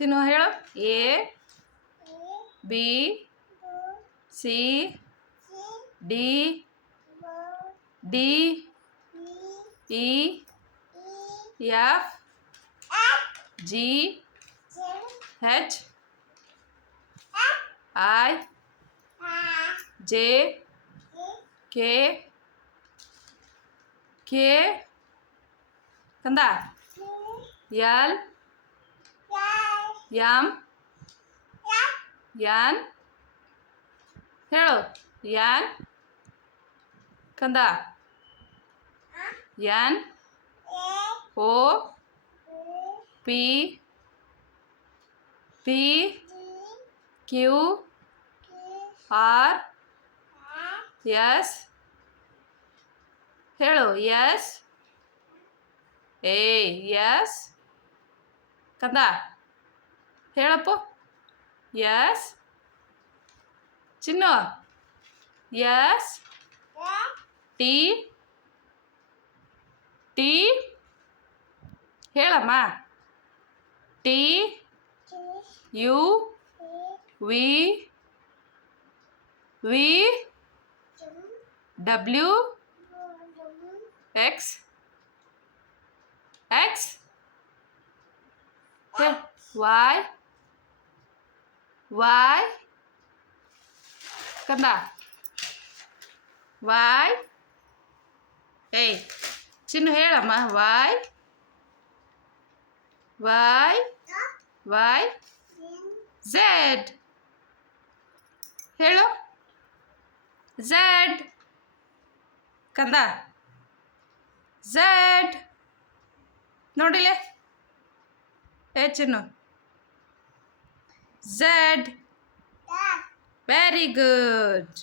ಚಿನ್ನು ಹೇಳು. A B C D D E F G H I J K ಕಂದ L M N ಹೇಳು. N ಕಂದ N O P P Q R S ಹೇಳು. S S ಕಂದ ಹೇಳಪ್ಪು. S Chinnu. S T T ಹೇಳಮ್ಮ. T U V V W X X Y Y ಕಂದ Y Chinnu ಹೇಳಮ್ಮ. Y Y Y Z ಹೇಳು. Z ಕಂದ ಝೆಡ್ ನೋಡಿಲೆ. Chinnu Z very good.